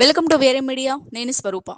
Welcome to వేరే media నేను స్వరూప.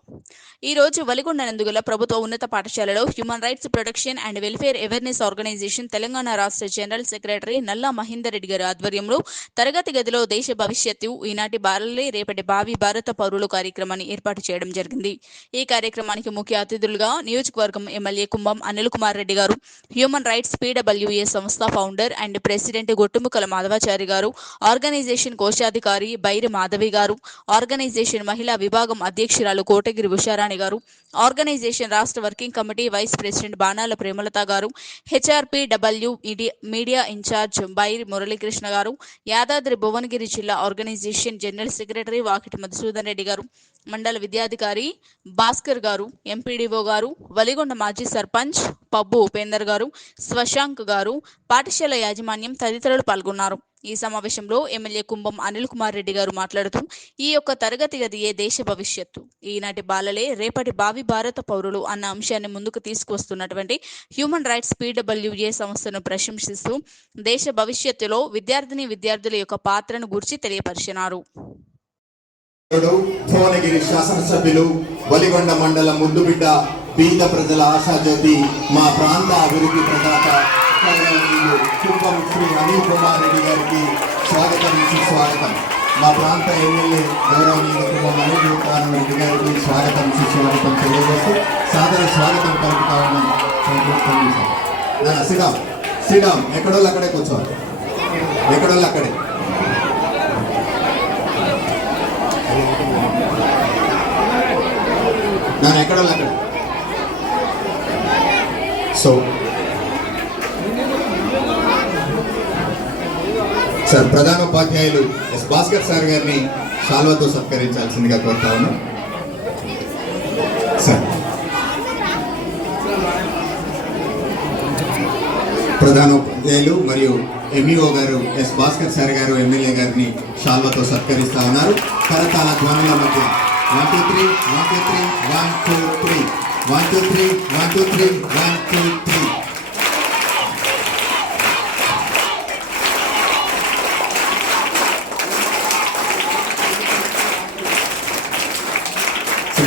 ఈ రోజు వలిగొండ నందుగల ప్రభుత్వ ఉన్నత పాఠశాలలో human rights protection and welfare awareness organization Telangana రాష్ట్ర జనరల్ సెక్రటరీ నల్లా మహేందర్ రెడ్డి గారి ఆధ్వర్యంలో తరగతి గదిలో దేశ భవిష్యత్తు ఈనాటి బాలలే రేపటి భావి భారత పౌరులు కార్యక్రమాన్ని ఏర్పాటు చేయడం జరిగింది. ఈ కార్యక్రమానికి ముఖ్య అతిథులుగా నియోజకవర్గం M L A Kumbham Anil Kumar Reddy garu human rights P W A సంస్థ founder and president Gottumukkala Madhavachari garu organization కోశాధికారి బైరి మాధవి గారు ఆర్గనైజేషన్ మహిళా విభాగం అధ్యక్షురాలు కోటగిరి ఉషారాణి గారు ఆర్గనైజేషన్ రాష్ట్ర working committee vice president Banala Premalatha garu H R P W media in charge Bairi Muralikrishna garu Yadadri Bhuvanagiri జిల్లా organization general secretary Vakiti Madhusudan Reddy garu మండల విద్యాధికారి భాస్కర్ గారు ఎంపీడీఓ గారు వలిగొండ మాజీ సర్పంచ్ పబ్బు ఉపేందర్ గారు స్వశాంక్ గారు పాఠశాల యాజమాన్యం తదితరులు పాల్గొన్నారు. ఈ సమావేశంలో M L A Kumbham Anil Kumar Reddy garu మాట్లాడుతూ ఈ యొక్క తరగతి గదియే దేశ భవిష్యత్తు? ఈనాటి బాలలే రేపటి భావి భారత పౌరులు అన్న అంశాన్ని ముందుకు తీసుకువస్తున్నటువంటి హ్యూమన్ రైట్స్ పీడబ్ల్యూఏ సంస్థను ప్రశంసిస్తూ దేశ భవిష్యత్తులో విద్యార్థిని విద్యార్థుల యొక్క పాత్రను గురించి తెలియపరిచినారు. భువనగిరి శాసనసభ్యులు వలిగొండ మండల ముద్దుబిడ్డ బీద ప్రజల ఆశాజ్యోతి మా ప్రాంత అభివృద్ధి ప్రదాత గౌరవనీయులు కుంభం శ్రీ అనిల్ కుమార్ రెడ్డి గారికి స్వాగతం సుస్వాగతం. మా ప్రాంత ఎమ్మెల్యే గౌరవనీయులు కుటుంబం అనిల్ కుమార్ రెడ్డి గారికి స్వాగతం సుస్వాగతం తెలియజేస్తూ సాదర స్వాగతం పలుకుతా ఉన్నాం. శ్రీరామ్ శ్రీరామ్ ఎక్కడోళ్ళు అక్కడే కూర్చోవాలి. ఎక్కడోళ్ళు అక్కడే? నన్ను ఎక్కడోళ్ళు అక్కడే? సో సార్ ప్రధాన ఉపాధ్యాయులు ఎస్ భాస్కర్ సార్ గారిని శాల్వతో సత్కరించాల్సిందిగా కోరుతా ఉన్నాం. సార్. ప్రధాన ఉపాధ్యాయులు మరియు M E O garu S Bhaskar sir garu M L A గారిని శాల్వతో సత్కరిస్తా ఉన్నారు. కరతాల ధ్వనుల మధ్య. One two three one two three one two three one two three one two three one two three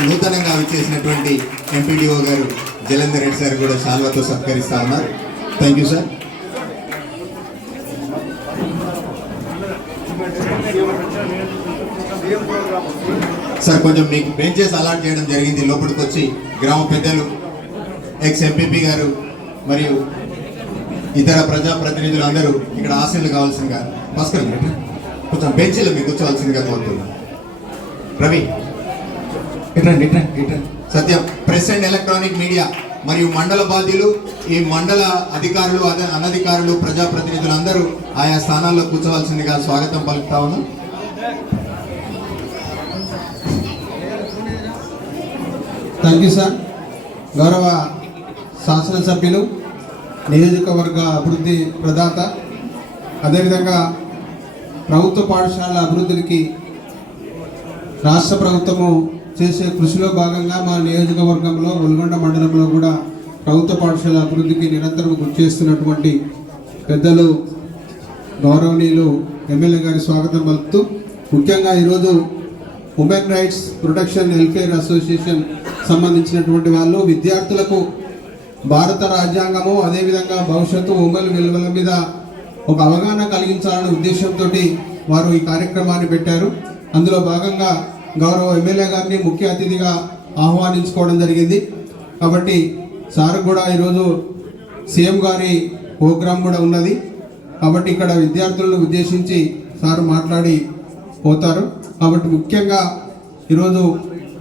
నూతనంగా విచ్చేసినటువంటి ఎంపీడీఓ గారు జలంధర్ రెడ్డి సార్ కూడా శాల్వాతో సత్కరిస్తా ఉన్నారు. థ్యాంక్ యూ సార్ సార్ కొంచెం మీకు బెంచెస్ అలాట్ చేయడం జరిగింది. లోపలికి వచ్చి గ్రామ పెద్దలు ఎక్స్ ఎంపీపీ గారు మరియు ఇతర ప్రజా ప్రతినిధులు అందరూ ఇక్కడ ఆశీర్లు కావాల్సిందిగా భాస్కర్ కొంచెం బెంచ్లు మీకు కూర్చోవాల్సిందిగా కోరుతున్నాను. Ravi. Satyam press and electronic media మరియు మండల బాధ్యులు ఈ మండల అధికారులు అద- అనధికారులు ప్రజాప్రతినిధులు అందరూ ఆయా స్థానాల్లో కూర్చోవాల్సిందిగా స్వాగతం పలుకుతా ఉన్నాం. థ్యాంక్ యూ సార్ గౌరవ శాసనసభ్యులు నియోజకవర్గ అభివృద్ధి ప్రదాత అదేవిధంగా ప్రభుత్వ పాఠశాలల అభివృద్ధికి రాష్ట్ర ప్రభుత్వము చేసే కృషిలో భాగంగా మా నియోజకవర్గంలో ఉల్గొండ మండలంలో కూడా ప్రభుత్వ పాఠశాల అభివృద్ధికి నిరంతరం గుర్తు చేస్తున్నటువంటి పెద్దలు గౌరవనీయులు ఎమ్మెల్యే గారి స్వాగతం పలుకుతూ ముఖ్యంగా ఈరోజు women rights protection welfare association సంబంధించినటువంటి వాళ్ళు విద్యార్థులకు భారత రాజ్యాంగము అదేవిధంగా భవిష్యత్తు ఉమెన్ విలువల మీద ఒక అవగాహన కలిగించాలనే ఉద్దేశంతో వారు ఈ కార్యక్రమాన్ని పెట్టారు. అందులో భాగంగా గౌరవ ఎమ్మెల్యే గారిని ముఖ్య అతిథిగా ఆహ్వానించుకోవడం జరిగింది. కాబట్టి సార్ కూడా ఈరోజు సీఎం గారి ప్రోగ్రాం కూడా ఉన్నది. కాబట్టి ఇక్కడ విద్యార్థులను ఉద్దేశించి సార్ మాట్లాడి పోతారు. కాబట్టి ముఖ్యంగా ఈరోజు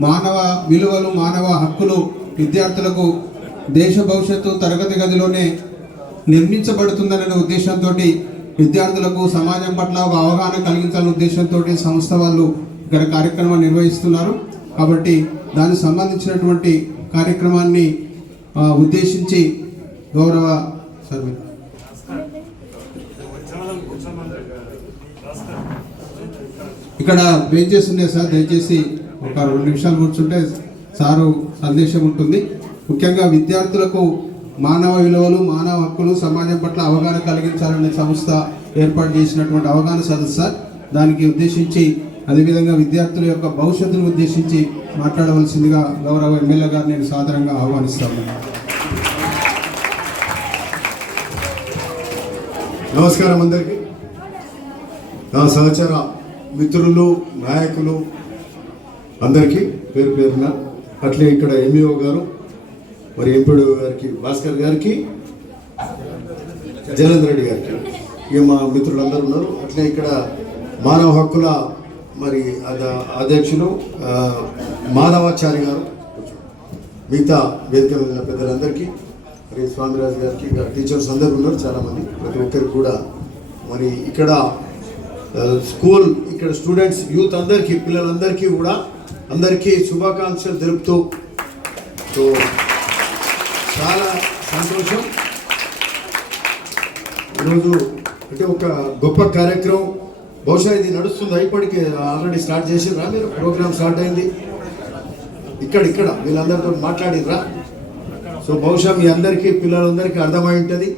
మానవ విలువలు మానవ హక్కులు విద్యార్థులకు దేశ భవిష్యత్తు తరగతి గదిలోనే నిర్మించబడుతుందనే ఉద్దేశంతో విద్యార్థులకు సమాజం పట్ల ఒక అవగాహన కలిగించాలనే ఉద్దేశంతో సంస్థ వాళ్ళు ఇక్కడ కార్యక్రమం నిర్వహిస్తున్నారు. కాబట్టి దానికి సంబంధించినటువంటి కార్యక్రమాన్ని ఉద్దేశించి గౌరవ సార్ ఇక్కడ బెంచెస్ ఉండే సార్ దయచేసి ఒక రెండు నిమిషాలు కూర్చుంటే సారు సందేశం ఉంటుంది. ముఖ్యంగా విద్యార్థులకు మానవ విలువలు మానవ హక్కులు సమాజం పట్ల అవగాహన కలిగించాలనే సంస్థ ఏర్పాటు చేసినటువంటి అవగాహన సదస్సు సార్. దానికి ఉద్దేశించి అదేవిధంగా విద్యార్థుల యొక్క భవిష్యత్తును ఉద్దేశించి మాట్లాడవలసిందిగా గౌరవ ఎమ్మెల్యే గారు నేను సాధారణంగా ఆహ్వానిస్తాను. నమస్కారం అందరికీ. నా సహచర మిత్రులు నాయకులు అందరికీ పేరు పేరున అట్లే ఇక్కడ ఎంఈఓ గారు మరి ఎంపీడీ గారికి భాస్కర్ గారికి జలేంద్ర రెడ్డి గారికి. ఇక మా మిత్రులందరూ ఉన్నారు. అట్లే ఇక్కడ మానవ హక్కుల మరి అధ్యక్షులు మాధవాచారి గారు మిగతా వేదిక మీద ఉన్న పెద్దలందరికీ మరి స్వామిరాజు గారికి టీచర్స్ అందరూ ఉన్నారు చాలామంది. ప్రతి ఒక్కరికి కూడా మరి ఇక్కడ స్కూల్ ఇక్కడ స్టూడెంట్స్ యూత్ అందరికీ పిల్లలందరికీ కూడా అందరికీ శుభాకాంక్షలు తెలుపుతూ సో చాలా సంతోషం. ఈరోజు అంటే ఒక గొప్ప కార్యక్రమం. బహుశా ఇది నడుస్తుంది? ఇప్పటికి ఆల్రెడీ స్టార్ట్ చేసిర్రా మీరు? ప్రోగ్రామ్ స్టార్ట్ అయింది. ఇక్కడ ఇక్కడ వీళ్ళందరితో మాట్లాడిర్రా సో బహుశా మీ అందరికీ పిల్లలందరికీ అర్థమై ఉంటుంది.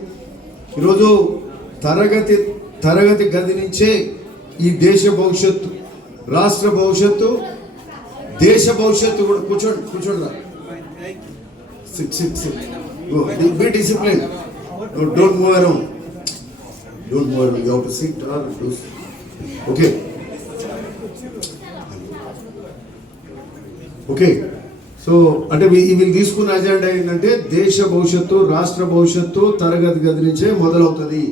ఈరోజు తరగతి తరగతి గది నుంచే ఈ దేశ భవిష్యత్తు రాష్ట్ర భవిష్యత్తు దేశ భవిష్యత్తు కూడా కూర్చోండి కూర్చోండి six six be discipline don't move around don't move around you have to sit or do okay. Okay. So అంటే వీళ్ళు తీసుకున్న అజెండా ఏంటంటే దేశ భవిష్యత్తు రాష్ట్ర భవిష్యత్తు తరగతి గది నుంచే మొదలవుతుంది.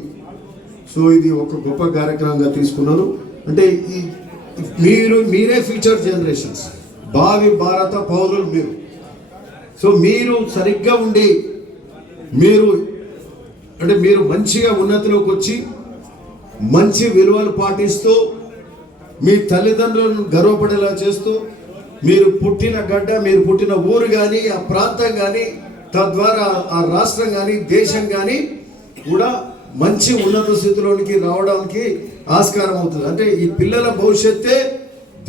సో ఇది ఒక గొప్ప కార్యక్రమంగా తీసుకున్నారు అంటే ఈ మీరు మీరే ఫ్యూచర్ జనరేషన్స్ భావి భారత పౌరులు మీరు. సో మీరు సరిగ్గా ఉండి మీరు అంటే మీరు మంచిగా ఉన్నతిలోకి వచ్చి మంచి విలువలు పాటిస్తూ మీ తల్లిదండ్రులను గర్వపడేలా చేస్తూ మీరు పుట్టిన గడ్డ మీరు పుట్టిన ఊరు కానీ ఆ ప్రాంతం కానీ తద్వారా ఆ రాష్ట్రం కానీ దేశం కానీ కూడా మంచి ఉన్నత స్థితిలోనికి రావడానికి ఆస్కారం అవుతుంది. అంటే ఈ పిల్లల భవిష్యత్తే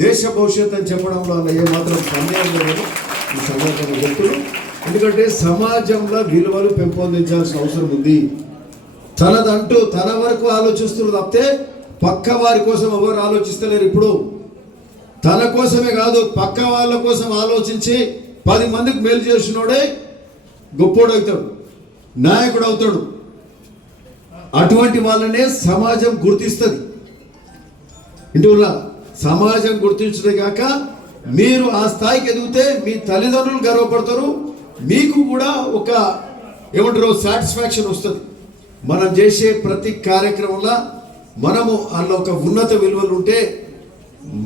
దేశ భవిష్యత్ అని చెప్పడంలో ఏమాత్రం సందేహం లేదు. ఈ సందర్భంగా చెప్తున్నాను ఎందుకంటే సమాజంలో విలువలు పెంపొందించాల్సిన అవసరం ఉంది. తనదంటూ తన వరకు ఆలోచిస్తున్నారు తప్పితే పక్క వారి కోసం ఎవరు ఆలోచిస్తలేరు ఇప్పుడు. తన కోసమే కాదు పక్క వాళ్ళ కోసం ఆలోచించి పది మందికి మేలు చేసినోడే గొప్పోడు అవుతాడు నాయకుడు అవుతాడు. అటువంటి వాళ్ళనే సమాజం గుర్తిస్తుంది. ఇంటివల్ల సమాజం గుర్తించడే కాక మీరు ఆ స్థాయికి ఎదిగితే మీ తల్లిదండ్రులు గర్వపడతారు మీకు కూడా ఒక ఏమంటారు సాటిస్ఫాక్షన్ వస్తుంది. మనం చేసే ప్రతి కార్యక్రమంలో మనము అందులో ఒక ఉన్నత విలువలు ఉంటే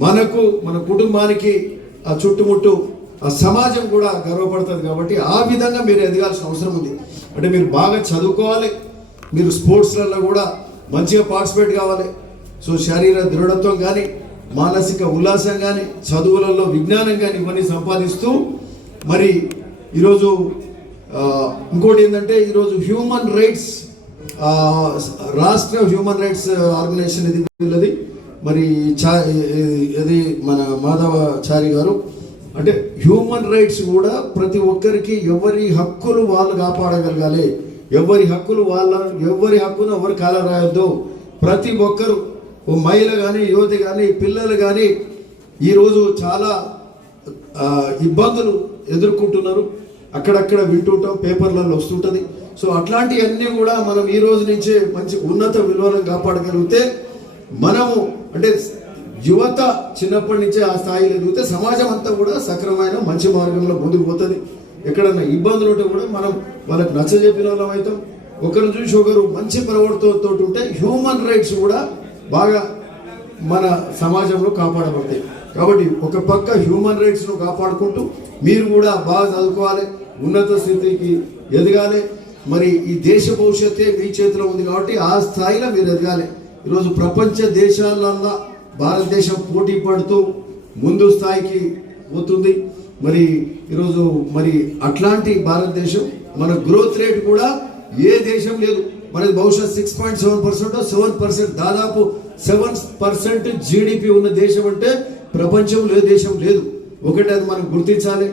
మనకు మన కుటుంబానికి ఆ చుట్టుముట్టు ఆ సమాజం కూడా గర్వపడుతుంది కాబట్టి ఆ విధంగా మీరు ఎదగాల్సిన అవసరం ఉంది. అంటే మీరు బాగా చదువుకోవాలి. మీరు స్పోర్ట్స్లలో కూడా మంచిగా పార్టిసిపేట్ కావాలి. సో శరీర దృఢత్వం కానీ మానసిక ఉల్లాసం కానీ చదువులలో విజ్ఞానం కానీ ఇవన్నీ సంపాదిస్తూ మరి ఈరోజు ఇంకోటి ఏంటంటే ఈరోజు హ్యూమన్ రైట్స్ రాష్ట్ర హ్యూమన్ రైట్స్ ఆర్గనైజేషన్ ఇది వీళ్ళది మరి చా ఇది మన మాధవచారి గారు? అంటే హ్యూమన్ రైట్స్ కూడా ప్రతి ఒక్కరికి ఎవరి హక్కులు వాళ్ళు కాపాడగలగాలి. ఎవరి హక్కులు వాళ్ళ ఎవరి హక్కును ఎవరు కాలరాయొద్దు. ప్రతి ఒక్కరు మహిళ కానీ యువతి కానీ పిల్లలు కానీ ఈరోజు చాలా ఇబ్బందులు ఎదుర్కొంటున్నారు. అక్కడక్కడ వింటుంటాం పేపర్లలో వస్తుంటుంది. సో అట్లాంటివన్నీ కూడా మనం ఈ రోజు నుంచే మంచి ఉన్నత విలువలను కాపాడగలిగితే మనము అంటే యువత చిన్నప్పటి నుంచే ఆ స్థాయిలో ఎదిగితే సమాజం అంతా కూడా సక్రమైన మంచి మార్గంలో ముందుకు పోతుంది. ఎక్కడన్నా ఇబ్బందులు ఉంటే కూడా మనం వాళ్ళకి నచ్చజెప్పిన వాళ్ళం అవుతాం. ఒకరిని చూసి ఒకరు మంచి ప్రవర్తనతో ఉంటే హ్యూమన్ రైట్స్ కూడా బాగా మన సమాజంలో కాపాడబడతాయి. కాబట్టి ఒక పక్క హ్యూమన్ రైట్స్ను కాపాడుకుంటూ మీరు కూడా బాగా చదువుకోవాలి ఉన్నత స్థితికి ఎదగాలి. మరి ఈ దేశ భవిష్యత్తే మీ చేతిలో ఉంది కాబట్టి ఆ స్థాయిలో మీరు ఎదగాలి. ఈరోజు ప్రపంచ దేశాలల్లో భారతదేశం పోటీ పడుతూ ముందు స్థాయికి పోతుంది. మరి ఈరోజు మరి అట్లాంటి భారతదేశం మన గ్రోత్ రేట్ కూడా ఏ దేశం లేదు. మనది బహుశా six point seven percent seven percent దాదాపు seven percent G D P ఉన్న దేశం అంటే ప్రపంచంలో ఏ దేశం లేదు. ఒకటి అది మనం గుర్తించాలి.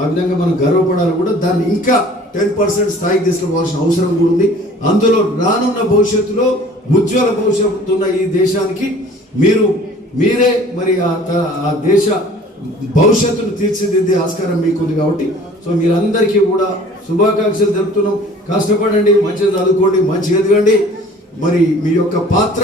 ఆ విధంగా మనం గర్వపడాలి కూడా. దాన్ని ఇంకా టెన్ పర్సెంట్ స్థాయికి తీసుకుపోవాల్సిన అవసరం కూడా ఉంది. అందులో రానున్న భవిష్యత్తులో ఉజ్వల భవిష్యత్తు ఉన్న ఈ దేశానికి మీరు మీరే మరి ఆ త- ఆ దేశ భవిష్యత్తును తీర్చిదిద్దే ఆస్కారం మీకుంది కాబట్టి సో మీరందరికీ కూడా శుభాకాంక్షలు తెలుపుతున్నాం. కష్టపడండి మంచిగా చదువుకోండి మంచిగా ఎదగండి. మరి మీ యొక్క పాత్ర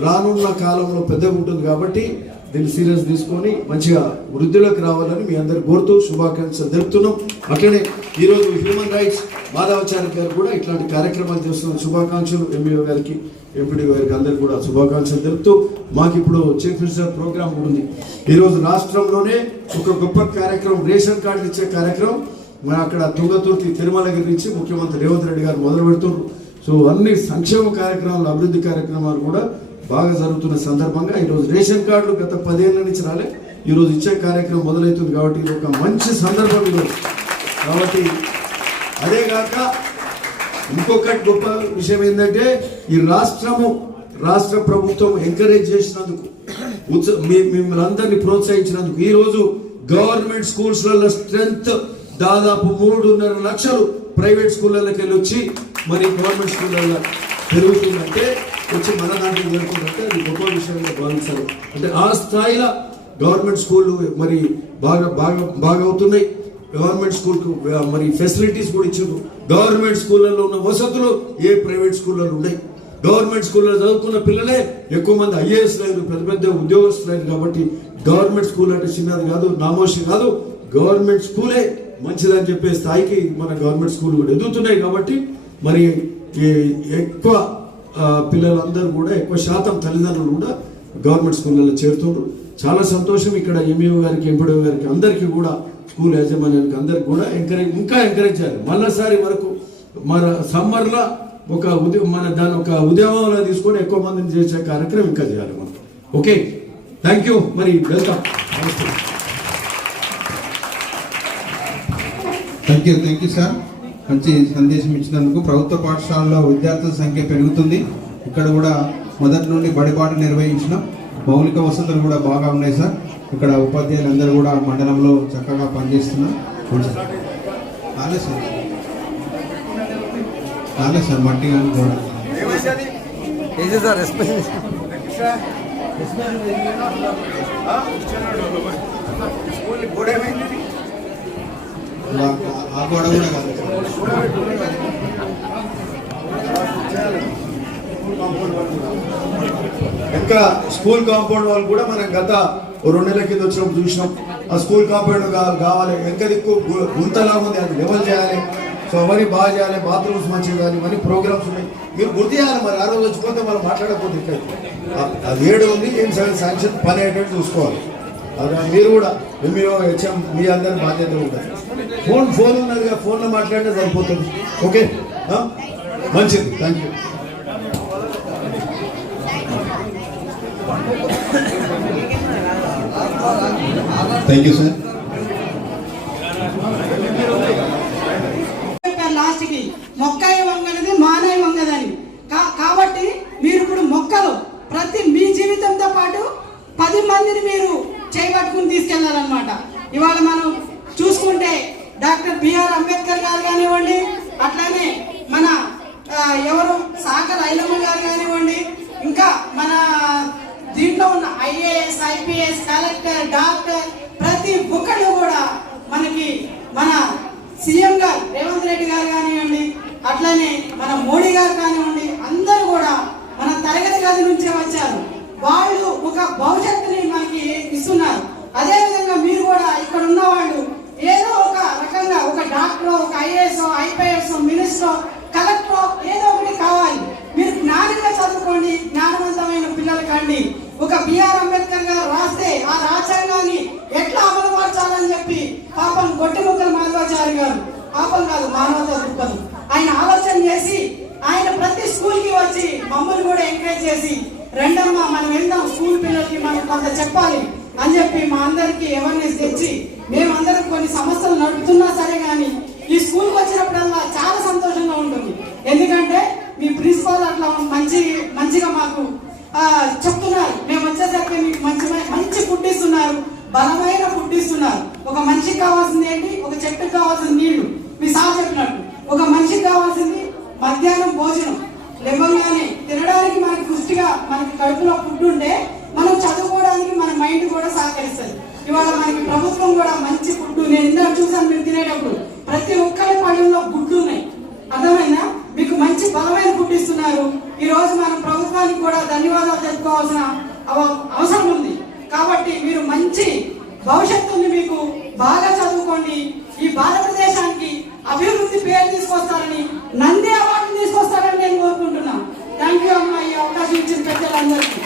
రానున్న కాలంలో పెద్దగా ఉంటుంది కాబట్టి దీన్ని సీరియస్ తీసుకొని మంచిగా వృద్ధిలోకి రావాలని మీ అందరు కోరుతూ శుభాకాంక్షలు తెలుపుతున్నాం. అట్లనే ఈరోజు హ్యూమన్ రైట్స్ మాధవాచార్య గారు కూడా ఇట్లాంటి కార్యక్రమాలు చేస్తున్న శుభాకాంక్షలు. ఎంబీఓ గారికి ఎంపీడీ గారికి అందరికి కూడా శుభాకాంక్షలు తెలుపుతూ మాకు ఇప్పుడు చీఫ్ మినిస్టర్ ప్రోగ్రామ్ ఉంది. ఈరోజు రాష్ట్రంలోనే ఒక గొప్ప కార్యక్రమం రేషన్ కార్డు ఇచ్చే కార్యక్రమం మన అక్కడ తుంగతుర్తి తిరుమలగిరి నుంచి ముఖ్యమంత్రి రేవంత్ రెడ్డి గారు మొదలు పెడుతున్నారు. సో అన్ని సంక్షేమ కార్యక్రమాలు అభివృద్ధి కార్యక్రమాలు కూడా బాగా జరుగుతున్న సందర్భంగా ఈరోజు రేషన్ కార్డులు గత పదేళ్ళ నుంచి రాలే. ఈరోజు ఇచ్చే కార్యక్రమం మొదలవుతుంది కాబట్టి ఇది ఒక మంచి సందర్భం ఈరోజు కాబట్టి అదే కాక ఇంకొకటి గొప్ప విషయం ఏంటంటే ఈ రాష్ట్రము రాష్ట్ర ప్రభుత్వం ఎంకరేజ్ చేసినందుకు ఉత్స- మిమ్మల్ని అందరినీ ప్రోత్సహించినందుకు ఈరోజు గవర్నమెంట్ స్కూల్స్లలో స్ట్రెంత్ దాదాపు మూడున్నర లక్షలు ప్రైవేట్ స్కూళ్ళకి వెళ్ళి వచ్చి మరి గవర్నమెంట్ స్కూళ్ళల్లో పెరుగుతుందంటే వచ్చి మన దాంట్లో చేరుకుందంటే అది గొప్ప విషయంగా భావించాలి అంటే ఆ స్థాయిలో గవర్నమెంట్ స్కూళ్ళు మరి బాగా బాగా బాగా అవుతున్నాయి. గవర్నమెంట్ స్కూల్కు మరి ఫెసిలిటీస్ కూడా ఇచ్చారు. గవర్నమెంట్ స్కూళ్ళల్లో ఉన్న వసతులు ఏ ప్రైవేట్ స్కూళ్ళలో ఉన్నాయి? గవర్నమెంట్ స్కూల్లో చదువుకున్న పిల్లలే ఎక్కువ మంది ఐఏఎస్ లేరు పెద్ద పెద్ద ఉద్యోగస్తులు కాబట్టి గవర్నమెంట్ స్కూల్ అంటే చిన్నది కాదు నామోషి కాదు. గవర్నమెంట్ స్కూలే మంచిదని చెప్పే స్థాయికి మన గవర్నమెంట్ స్కూల్ కూడా ఎదుగుతున్నాయి కాబట్టి మరి ఎక్కువ పిల్లలందరూ కూడా ఎక్కువ శాతం తల్లిదండ్రులు కూడా గవర్నమెంట్ స్కూళ్ళలో చేరుతున్నారు చాలా సంతోషం ఇక్కడ ఎంఈఓ గారికి ఎంపీడీ గారికి అందరికీ కూడా స్కూల్ యాజమాన్యానికి అందరికి కూడా ఎంకరేజ్ ఇంకా ఎంకరేజ్ చేయాలి. మళ్ళీసారి వరకు మన సమ్మర్లో ఒక ఉదయం మన దాని ఒక ఉద్యమంలో తీసుకొని ఎక్కువ మందిని చేసే కార్యక్రమం ఇంకా చేయాలి మనం. ఓకే? థ్యాంక్ యూ మరి వెల్కమ్. నమస్తే thank you thank you sir మంచి సందేశం ఇచ్చినందుకు ప్రభుత్వ పాఠశాలలో విద్యార్థుల సంఖ్య పెరుగుతుంది. ఇక్కడ కూడా మొదటి నుండి బడిపాటు నిర్వహించిన. మౌలిక వసతులు కూడా బాగా ఉన్నాయి సార్. ఇక్కడ ఉపాధ్యాయులందరూ కూడా మండలంలో చక్కగా పనిచేస్తున్నారు. సార్. కాలేదు సార్. కాలేదు సార్ మట్టి కానీ కూడా ఎస్పెషల్ ఆ- గోడ కూడా ఇంకా స్కూల్ కాంపౌండ్ వాళ్ళు కూడా మనం గత రెండు నెలల కింద వచ్చినప్పుడు చూసినాం. ఆ స్కూల్ కాంపౌండ్ కావాలి. వెనక దిక్కు గుంతలా ఉంది. అది లెవెల్ చేయాలి. సో అవన్నీ బాగా చేయాలి. బాత్రూమ్స్ మంచిగా చేయాలి ఇవన్నీ ప్రోగ్రామ్స్ ఉన్నాయి. మీరు గుర్తు చేయాలి మరి. ఆ రోజు వచ్చిపోతే మనం మాట్లాడకపోతే ఇక్కడ అది ఏడు ఉంది. ఏం శాంక్షన్ పని అయ్యేటట్టు చూసుకోవాలి. మీరు కూడా మీరు హెచ్ఎం మీ అందరి బాధ్యత ఉంటుంది ఫోన్ ఫోన్ ఉన్నదిగా ఫోన్లో మాట్లాడితే సరిపోతుంది. ఓకే? మంచిది. Thank you thank you sir లాస్ట్కి లాస్ట్ వంగనది మానై వంగదని. కా- కాబట్టి మీరు ఇప్పుడు మొక్కలు ప్రతి మీ జీవితంతో పాటు పది మందిని మీరు చేయబట్టుకుని తీసుకెళ్ళాలన్నమాట. ఇవాళ మనం చూసుకుంటే డాక్టర్ బిఆర్ అంబేద్కర్ గారు కానివ్వండి అట్లానే మన ఎవరు సాగర్ ఐలమ్మ గారు కానివ్వండి ఇంకా మన దీంట్లో ఉన్న ఐఏఎస్ ఐపీఎస్ కలెక్టర్ డాక్టర్ ప్రతి ఒక్కళ్ళు కూడా మనకి మన సీఎం గారు రేవంత్ రెడ్డి గారు కానివ్వండి అట్లనే మన మోడీ గారు కానివ్వండి అందరూ కూడా మన తరగతి గది నుంచే వచ్చారు వాళ్ళు ఒక భవిష్యత్తుని మనకి ఇస్తున్నారు అదే విధంగా మీరు కూడా ఇక్కడ ఉన్న వాళ్ళు ఏదో ఒక రకంగా ఒక డాక్టర్ ఒక ఐఏఎస్ ఐపీఎస్ మినిస్టర్ కలెక్టర్ ఏదో ఒకటి కావాలి మీరు జ్ఞానంగా చదువుకోండి జ్ఞానవంతమైన పిల్లలు కండి ఒక బిఆర్ అంబేద్కర్ గారు రాస్తే ఆ రాజ్యాంగాన్ని ఎట్లా అమలు పరచాలని చెప్పి పాపం గొట్టి ముక్కల మాధవాచారి గారు పాపం కాదు మానవత దృక్పథం ఆయన ఆలోచన చేసి ఆయన ప్రతి స్కూల్కి వచ్చి మమ్మల్ని కూడా ఎంకరేజ్ చేసి రెండమ్మ మనం వెళ్దాం స్కూల్ పిల్లలకి మనం కొంత చెప్పాలి అని చెప్పి మా అందరికి అవేర్నెస్ తెచ్చి మేమందరం కొన్ని సంస్థలు నడుపుతున్నా సరే కానీ ఈ స్కూల్కి వచ్చినప్పుడల్లా చాలా సంతోషంగా ఉంటుంది ఎందుకంటే మీ ప్రిన్సిపాల్ అట్లా మంచి మంచిగా మాకు ఆ, చెప్తున్నారు మేము వచ్చేసరికి మీకు మంచి మంచి ఫుడ్ ఇస్తున్నారు. బలమైన ఫుడ్ ఇస్తున్నారు. ఒక మనిషికి కావాల్సింది ఏంటి? ఒక చెట్టుకి కావాల్సిన నీళ్ళు. మీ సార్ చెప్పినట్టు. ఒక మనిషికి కావాల్సింది మధ్యాహ్నం భోజనం. లేవగానే తినడానికి మనకి పుష్టిగా మనకి కడుపులో ఫుడ్ ఉంటే మనం చదువుకోవడానికి మన మైండ్ కూడా సహకరిస్తుంది. ఇవాళ మనకి ప్రభుత్వం కూడా మంచి ఫుడ్ నేను ఇందాక చూసాను మీరు తినేటప్పుడు. ప్రతి ఒక్కరి పళ్ళలో గుడ్లు ఉన్నాయి. అర్థమైనా మీకు మంచి బలమైన ఫుడ్ ఇస్తున్నారు. ఈ రోజు మనం ప్రభుత్వానికి కూడా ధన్యవాదాలు తెలుపుకోవాల్సిన అవ- అవసరం ఉంది. కాబట్టి మీరు మంచి భవిష్యత్తు ఉంది మీకు బాగా చదువుకోండి. ఈ భారతదేశానికి అభివృద్ధి పేరు తీసుకొస్తారని నంది అవార్డు తీసుకొస్తారని నేను కోరుకుంటున్నాను. థ్యాంక్ యూ అమ్మాయి ఈ అవకాశం ఇచ్చిన పెద్దలందరికీ.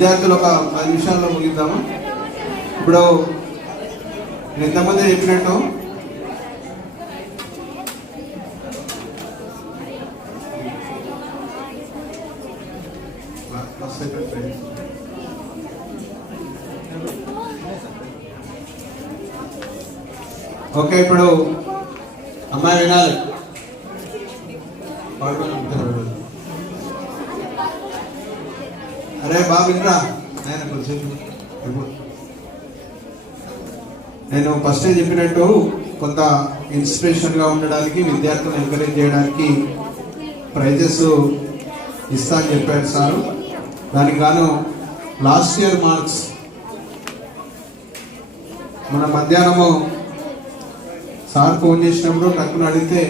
విద్యార్థులు ఒక పది నిమిషాల్లో ముగిద్దాము? ఇప్పుడు నేను ఇంతమంది చెప్పినట్టు ఓకే ఇప్పుడు అమ్మాయి వినాలి పాడుకొని ఉంటారు. అరే బాబు వినరా నేను కొంచెం ఇవ్వు. నేను ఫస్ట్ చెప్పినట్టు కొంత ఇన్స్పిరేషన్గా ఉండడానికి విద్యార్థులను ఎంకరేజ్ చేయడానికి ప్రైజెస్ ఇస్తా అని చెప్పారు సారు. దానికి గాను లాస్ట్ ఇయర్ మార్క్స్ మన మధ్యాహ్నము సార్ ఫోన్ చేసినప్పుడు టక్కును అడిగితే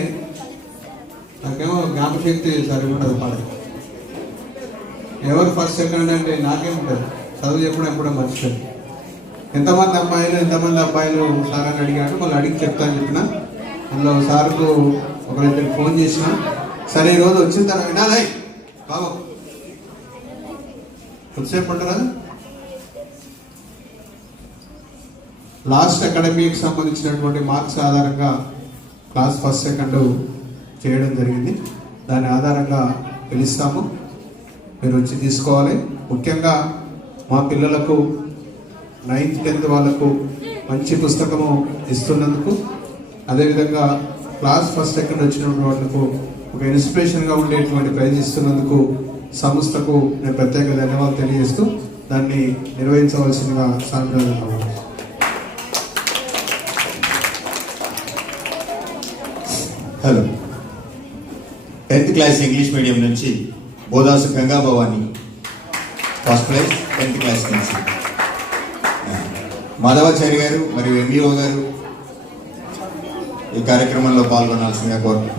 నాకేమో జ్ఞాపశక్తి సరిగా ఉండదు పాడే. ఎవరు ఫస్ట్ సెకండ్ అంటే నాకేముంటుంది చదువు చెప్పడం ఎప్పుడో మర్చిపోయింది ఎంతమంది అమ్మాయిలు ఎంతమంది అబ్బాయిలు సార్ అని అడిగాడు. మళ్ళీ అడిగి చెప్తాను చెప్పిన. అందులో సార్కు ఒకరిద్దరికి ఫోన్ చేసిన. సరే ఈరోజు వచ్చిన తర్వాత వినాలి. బాబు. కొద్దిసేపు ఉంటారా లాస్ట్ అకాడమీకి సంబంధించినటువంటి మార్క్స్ ఆధారంగా క్లాస్ ఫస్ట్ సెకండ్ చేయడం జరిగింది. దాని ఆధారంగా పిలుస్తాము. మీరు వచ్చి తీసుకోవాలి. ముఖ్యంగా మా పిల్లలకు నైన్త్ టెన్త్ వాళ్ళకు మంచి పుస్తకము ఇస్తున్నందుకు అదేవిధంగా క్లాస్ ఫస్ట్ సెకండ్ వచ్చినటువంటి వాళ్ళకు ఒక ఇన్స్పిరేషన్గా ఉండేటువంటి ప్రైజ్ ఇస్తున్నందుకు సంస్థకు నేను ప్రత్యేక ధన్యవాదాలు తెలియజేస్తూ దాన్ని నిర్వహించవలసిందిగా సాంప్రదాయం hello tenth class English medium నుంచి బోధాసు Ganga Bhavani first prize tenth class నుంచి. మాధవాచారి గారు మరియు ఎంఈఓ గారు ఈ కార్యక్రమంలో పాల్గొనాల్సిందిగా కోరుతున్నాను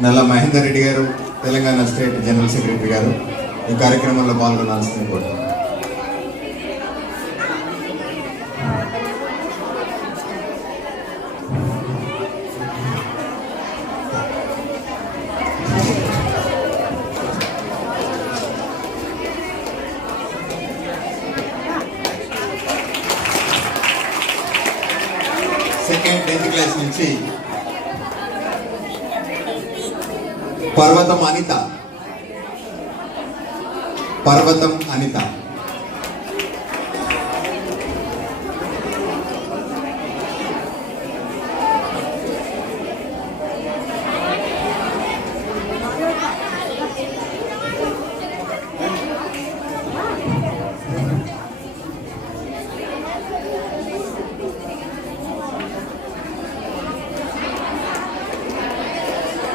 నల్ల మహేందర్ రెడ్డి గారు తెలంగాణ స్టేట్ జనరల్ సెక్రటరీ గారు ఈ కార్యక్రమంలో పాల్గొనాల్సిందిగా కోరుతున్నాను సెకండ్ క్లాస్ నుంచి Parvatham Anitha. Parvatham Anitha.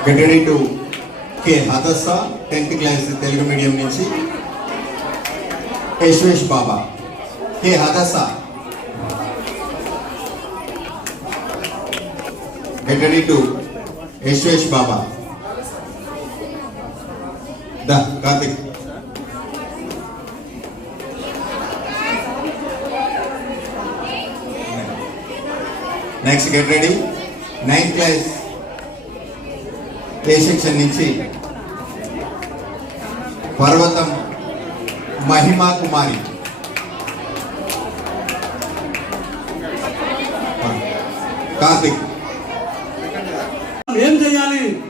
Get ready to K Hadassa tenth class Telugu medium నుంచి. Yashwesh Baba K Hadassa get ready to Yashwesh Baba the Karthik next get ready ninth class A section నుంచి పర్వతం మహిమా కుమారి. కార్తిక్. ఏం చేయాలి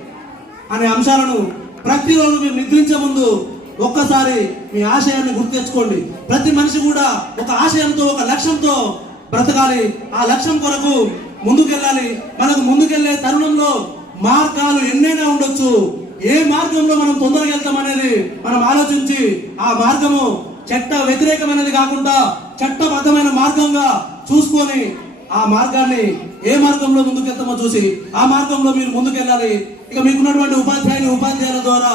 అనే అంశాలను ప్రతిరోజు మీరు నిద్రించే ముందు ఒక్కసారి మీ ఆశయాన్ని గుర్తు తెచ్చుకోండి. ప్రతి మనిషి కూడా ఒక ఆశయంతో ఒక లక్ష్యంతో బ్రతకాలి. ఆ లక్ష్యం కొరకు ముందుకెళ్ళాలి. మనకు ముందుకెళ్ళే తరుణంలో మార్గాలు ఎన్నైనా ఉండొచ్చు. ఏ మార్గంలో మనం తొందరగా వెళ్తాం అనేది మనం ఆలోచించి ఆ మార్గము చట్ట వ్యతిరేకమైనది కాకుండా చట్టబద్ధమైన మార్గంగా చూసుకొని ఆ మార్గాన్ని ఏ మార్గంలో ముందుకెళ్తామో చూసి ఆ మార్గంలో మీరు ముందుకెళ్ళాలి. ఇక మీకున్నటువంటి ఉపాధ్యాయుని ఉపాధ్యాయుల ద్వారా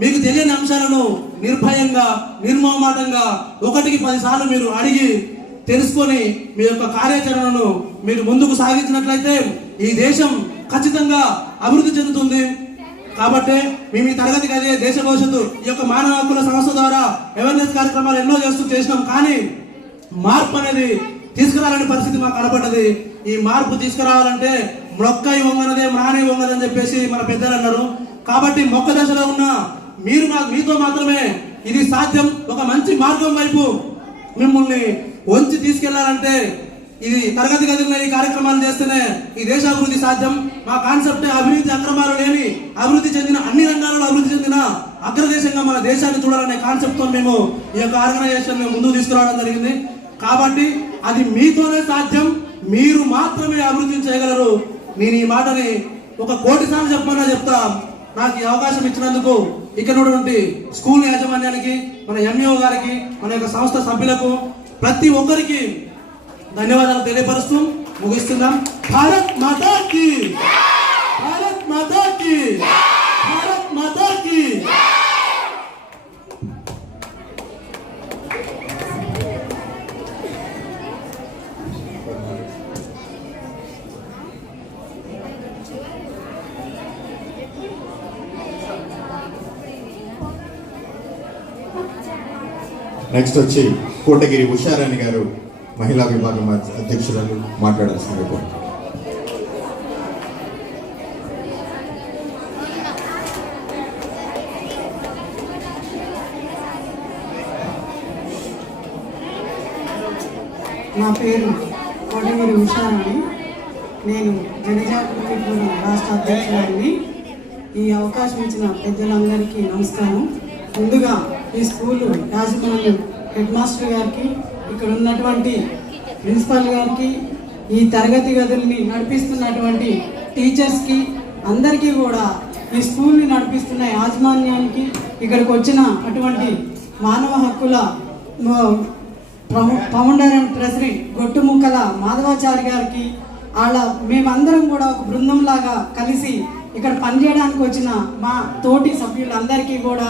మీకు తెలియని అంశాలను నిర్భయంగా నిర్మోహమాటంగా ఒకటికి పదిసార్లు మీరు అడిగి తెలుసుకొని మీ యొక్క కార్యాచరణను మీరు ముందుకు సాగించినట్లయితే ఈ దేశం ఖచ్చితంగా అభివృద్ధి చెందుతుంది. కాబట్టి మేము ఈ తరగతి కలిగే దేశ భవిష్యత్తు ఈ యొక్క మానవ హక్కుల సంస్థ ద్వారా అవేర్నెస్ కార్యక్రమాలు ఎన్నో చేస్తూ చేసినాం. కానీ మార్పు అనేది తీసుకురాలని పరిస్థితి మాకు కనపడ్డది. ఈ మార్పు తీసుకురావాలంటే మొక్క వంగనదే మానే వంగదని చెప్పేసి మన పెద్దలు అన్నారు. కాబట్టి మొక్క దశలో ఉన్న మీరు మా మీతో మాత్రమే ఇది సాధ్యం. ఒక మంచి మార్గం వైపు మిమ్మల్ని వంచి తీసుకెళ్ళాలంటే ఇది తరగతి గదిలో ఈ కార్యక్రమాలు చేస్తేనే ఈ దేశ అభివృద్ధి సాధ్యం. మా కాన్సెప్ట్ అభివృద్ధి అక్రమాలు లేని అభివృద్ధి చెందిన అన్ని రంగాలలో అభివృద్ధి చెందిన అగ్రదేశంగా మన దేశాన్ని చూడాలనే కాన్సెప్ట్తో మేము ఈ యొక్క ఆర్గనైజేషన్ మేము ముందుకు తీసుకురావడం జరిగింది. కాబట్టి అది మీతోనే సాధ్యం. మీరు మాత్రమే అభివృద్ధి చేయగలరు. నేను ఈ మాటని ఒక కోటి సార్లు చెప్పమన్నా చెప్తా. నాకు ఈ అవకాశం ఇచ్చినందుకు ఇక్కడ ఉన్నటువంటి స్కూల్ యాజమాన్యానికి మన ఎంఈఓ గారికి మన యొక్క సంస్థ సభ్యులకు ప్రతి ఒక్కరికి ధన్యవాదాలు తెలియపరుస్తూ ముగిస్తున్నాం. భారత్ మాతాకి భారత్ మాతాకి భారత్ మాతాకి నెక్స్ట్ వచ్చి కోటగిరి ఉషారాణి గారు. మహిళా విభాగం అధ్యక్షురాలు మాట్లాడాల్సింది కోరుతున్నాను. నా పేరు కోటగిరి ఉషారాణి. నేను జనజాగృతి ఫోరం రాష్ట్ర అధ్యక్షురాలిని. ఈ అవకాశం ఇచ్చిన పెద్దలందరికీ నమస్కారం. ముందుగా ఈ స్కూల్ యాజమాన్యం హెడ్ మాస్టర్ గారికి ఇక్కడ ఉన్నటువంటి ప్రిన్సిపాల్ గారికి ఈ తరగతి గదుల్ని నడిపిస్తున్నటువంటి టీచర్స్కి అందరికీ కూడా ఈ స్కూల్ని నడిపిస్తున్న యాజమాన్యానికి ఇక్కడికి వచ్చిన అటువంటి మానవ హక్కుల founder and president Gottumukkala Madhavachari గారికి వాళ్ళ మేమందరం కూడా ఒక బృందం లాగా కలిసి ఇక్కడ పనిచేయడానికి వచ్చిన మా తోటి సభ్యులందరికీ కూడా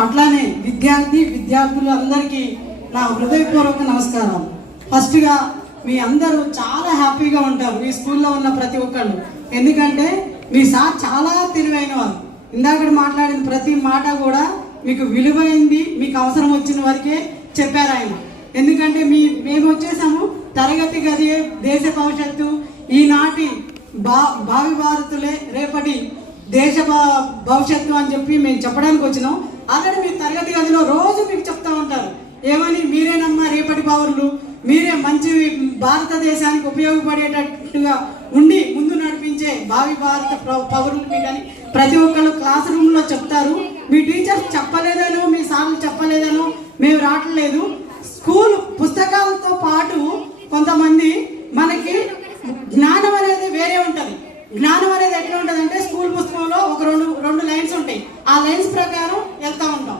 అట్లానే విద్యార్థి విద్యార్థులు అందరికీ నా హృదయపూర్వక నమస్కారం. ఫస్ట్గా మీ అందరూ చాలా హ్యాపీగా ఉంటారు. మీ స్కూల్లో ఉన్న ప్రతి ఒక్కళ్ళు. ఎందుకంటే మీ సార్ చాలా తెలివైన వారు. ఇందాక మాట్లాడిన ప్రతి మాట కూడా మీకు విలువైంది మీకు అవసరం వచ్చిన వరకే చెప్పారు ఆయన. ఎందుకంటే మీ మేము వచ్చేసాము తరగతి గది దేశ భవిష్యత్తు. ఈనాటి బా భావి భారతులే రేపటి దేశ భవిష్యత్తు అని చెప్పి మేము చెప్పడానికి వచ్చినాం. ఆల్రెడీ మీ తరగతి గదిలో రోజు మీకు చెప్తా ఉంటారు. ఏమని మీరేనమ్మా రేపటి పౌరులు? మీరే మంచి భారతదేశానికి ఉపయోగపడేటట్టుగా ఉండి ముందు నడిపించే భావి భారత పౌరులు మీరని ప్రతి ఒక్కళ్ళు క్లాస్ రూమ్లో చెప్తారు. మీ టీచర్స్ చెప్పలేదనో మీ సార్లు చెప్పలేదనో మేము రావట్లేదు. స్కూల్ పుస్తకాలతో పాటు కొంతమంది మనకి జ్ఞానం అనేది వేరే ఉంటుంది. జ్ఞానం అనేది ఎట్లా ఉంటుంది అంటే స్కూల్ పుస్తకంలో ఒక రెండు రెండు లైన్స్ ఉంటాయి. ఆ లైన్స్ ప్రకారం వెళ్తా ఉంటాం.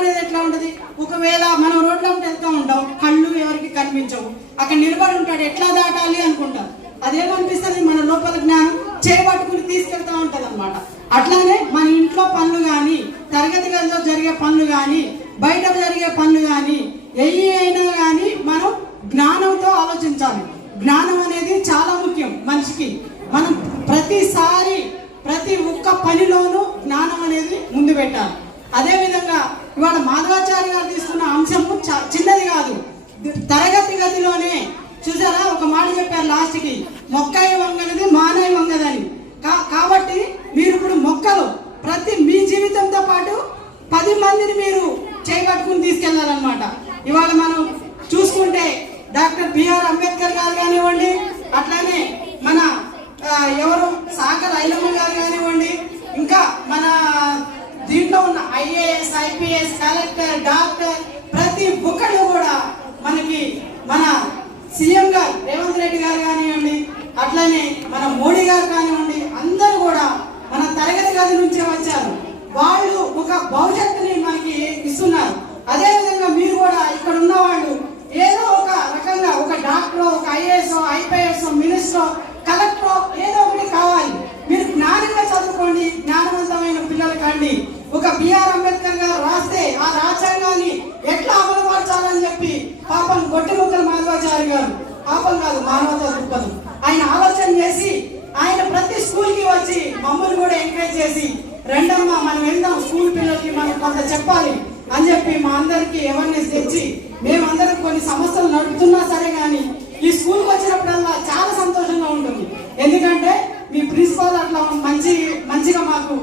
అనేది ఎట్లా ఉంటుంది? ఒకవేళ మనం రోడ్లో వెళ్తూ ఉంటాం కళ్ళు ఎవరికి కనిపించవు. అక్కడ నిలబడి ఉంటాడు ఎట్లా దాటాలి అనుకుంటారు అదేమనిపిస్తుంది మన లోపల జ్ఞానం చేపట్టుకుని తీసుకెళ్తా ఉంటది అనమాట అట్లానే మన ఇంట్లో పనులు కానీ తరగతి గదిలో జరిగే పనులు కానీ బయట జరిగే పనులు కానీ ఎయ్యి అయినా కానీ మనం జ్ఞానంతో ఆలోచించాలి. జ్ఞానం అనేది చాలా ముఖ్యం మనిషికి. మనం ప్రతిసారి ప్రతి ఒక్క పనిలోనూ జ్ఞానం అనేది ముందు పెట్టాలి. అదేవిధంగా ఇవాళ మాధవాచారి గారు తీసుకున్న అంశము చ- చిన్నది కాదు. తరగతి గదిలోనే చూసారా? ఒక మాట చెప్పారు లాస్ట్కి. మొక్కయి వంగనిది మానవి వంగదని. కా- కాబట్టి మీరు ఇప్పుడు మొక్కలు ప్రతి మీ జీవితంతో పాటు పది మందిని మీరు చేపట్టుకుని తీసుకెళ్ళాలన్నమాట ఇవాళ మనం చూసుకుంటే డాక్టర్ బిఆర్ అంబేద్కర్ గారు కానివ్వండి అట్లానే మన ఎవరు? సాకర్ ఐలమ్మ గారు కానివ్వండి ఇంకా మన దీంట్లో ఉన్న ఐఏఎస్ ఐపీఎస్ కలెక్టర్ డాక్టర్ ప్రతి ఒక్కళ్ళు కూడా మనకి మన సీఎం గారు రేవంత్ రెడ్డి గారు కానివ్వండి అట్లనే మన మోడీ గారు కానివ్వండి అందరూ కూడా మన తరగతి గది నుంచే వచ్చారు. వాళ్ళు ఒక భవిష్యత్తుని మనకి ఇస్తున్నారు. అదేవిధంగా మీరు కూడా ఇక్కడ ఉన్న వాళ్ళు ఏదో ఒక రకంగా ఒక డాక్టర్ ఒక ఐఏఎస్ ఐపీఎస్ మినిస్టర్ కలెక్టర్ ఏదో ఒకటి కావాలి. మీరు జ్ఞానంగా చదువుకోండి జ్ఞానవంతమైన పిల్లలు కండి ఒక బిఆర్ అంబేద్కర్ గారు రాస్తే ఆ రాజ్యాంగాన్ని ఎట్లా అమలు పరచాలని చెప్పి పాపం గొట్టిముక్కల మాధవాచారి గారు పాపం కాదు మానవతా దృక్పథం ఆయన ఆలోచన చేసి ఆయన ప్రతి స్కూల్కి వచ్చి మమ్మల్ని కూడా ఎంకరేజ్ చేసి రెండమ్మ మనం వెళ్దాం స్కూల్ పిల్లలకి మనం కొంత చెప్పాలి అని చెప్పి మా అందరికి అవేర్నెస్ తెచ్చి మేమందరం కొన్ని సమస్యలు నడుపుతున్నా సరే కానీ ఈ స్కూల్కి వచ్చినప్పుడల్లా చాలా సంతోషంగా ఉంటుంది ఎందుకంటే మీ ప్రిన్సిపాల్ అట్లా మంచి మంచిగా మాకు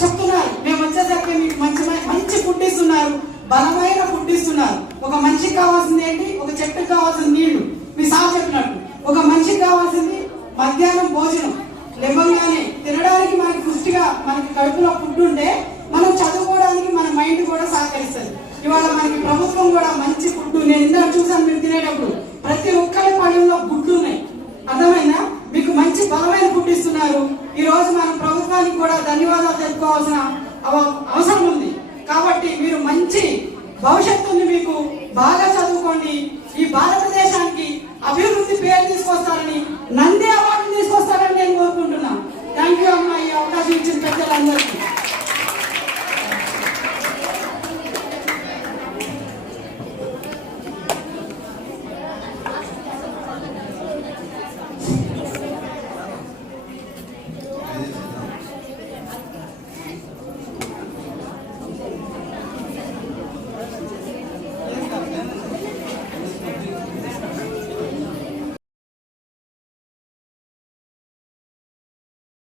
చెప్తున్నారు మేము వచ్చేసరికి మీకు మంచి మంచి ఫుడ్ ఇస్తున్నారు. బలమైన ఫుడ్ ఇస్తున్నారు. ఒక మనిషికి కావాల్సింది ఏంటి? ఒక చెట్టు కావాల్సింది నీళ్ళు. మీ సార్ చెప్పినట్టు. ఒక మనిషికి కావాల్సింది మధ్యాహ్నం భోజనం. లేవగానే తినడానికి మనకి పుష్టిగా మనకి కడుపులో ఫుడ్ ఉంటే మనం చదువుకోవడానికి మన మైండ్ కూడా సహకరిస్తుంది. ఇవాళ మనకి ప్రభుత్వం కూడా మంచి ఫుడ్ నేను ఇందాక చూసాను మీరు తినేటప్పుడు. ప్రతి ఒక్కరి పళ్ళలో గుడ్లు ఉన్నాయి. అర్థమైనా మీకు మంచి బలమైన ఫుడ్ ఇస్తున్నారు. ఈ రోజు మనం ప్రభుత్వానికి కూడా ధన్యవాదాలు తెలుపుకోవాల్సిన అవ- అవసరం ఉంది. కాబట్టి మీరు మంచి భవిష్యత్తుని మీకు బాగా చదువుకోండి. ఈ భారతదేశానికి అభివృద్ధి పేరు తీసుకొస్తారని నంది అవార్డు తీసుకొస్తారని నేను కోరుకుంటున్నాను థ్యాంక్ యూ అమ్మా ఈ అవకాశం ఇచ్చిన పెద్దలందరికీ.